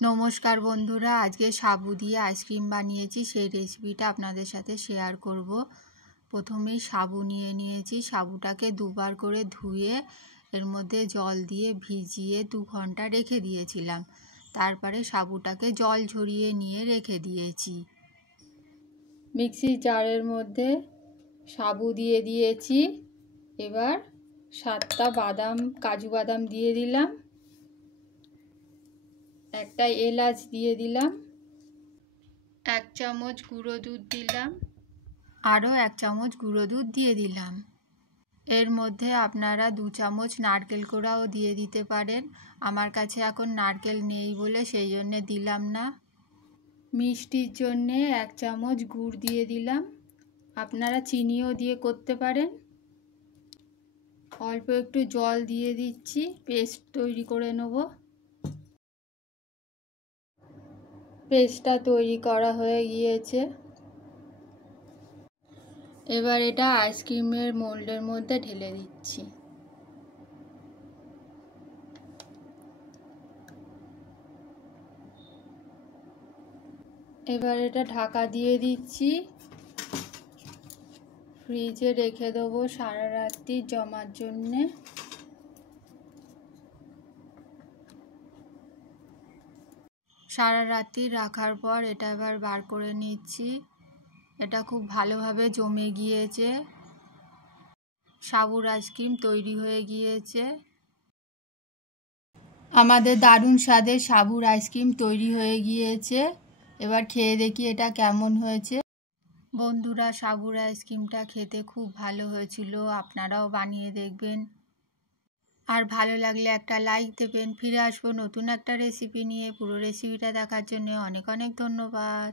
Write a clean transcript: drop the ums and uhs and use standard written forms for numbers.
নমস্কার বন্ধুরা, আজকে সাবু দিয়ে আইসক্রিম বানিয়েছি, সেই রেসিপিটা আপনাদের সাথে শেয়ার করব। প্রথমেই সাবু নিয়ে নিয়েছি, সাবুটাকে দুবার করে ধুয়ে এর মধ্যে জল দিয়ে ভিজিয়ে 2 ঘন্টা রেখে দিয়েছিলাম। তারপরে সাবুটাকে জল ঝরিয়ে নিয়ে রেখে দিয়েছি। মিক্সির জারের মধ্যে সাবু দিয়ে দিয়েছি। এবার 7টা কাজু বাদাম দিয়ে দিলাম, একটা এলাচ দিয়ে দিলাম, 1 চামচ গুঁড়ো দুধ দিলাম, আরও 1 চামচ গুঁড়ো দুধ দিয়ে দিলাম। এর মধ্যে আপনারা 2 চামচ নারকেল কোড়াও দিয়ে দিতে পারেন। আমার কাছে এখন নারকেল নেই বলে সেই জন্য দিলাম না। মিষ্টির জন্যে 1 চামচ গুড় দিয়ে দিলাম, আপনারা চিনিও দিয়ে করতে পারেন। অল্প একটু জল দিয়ে দিচ্ছি, পেস্ট তৈরি করে নেব। পেস্টটা তৈরি করা হয়ে গিয়েছে। এবার এটা আইসক্রিমের মোল্ডের মধ্যে ঢেলে দিচ্ছি। এবার এটা ঢাকা দিয়ে দিচ্ছি, ফ্রিজে রেখে দেবো সারা রাত্রি জমার জন্যে। সারা রাত্রি রাখার পর এটা এবার বার করে নিচ্ছি। এটা খুব ভালোভাবে জমে গিয়েছে, সাবুর আইসক্রিম তৈরি হয়ে গিয়েছে। আমাদের দারুণ স্বাদের সাবুর আইসক্রিম তৈরি হয়ে গিয়েছে। এবার খেয়ে দেখি এটা কেমন হয়েছে। বন্ধুরা, সাবুর আইসক্রিমটা খেতে খুব ভালো হয়েছিল, আপনারাও বানিয়ে দেখবেন। আর ভালো লাগলে একটা লাইক দেবেন। ফিরে আসবো নতুন একটা রেসিপি নিয়ে। পুরো রেসিপিটা দেখার জন্য অনেক অনেক ধন্যবাদ।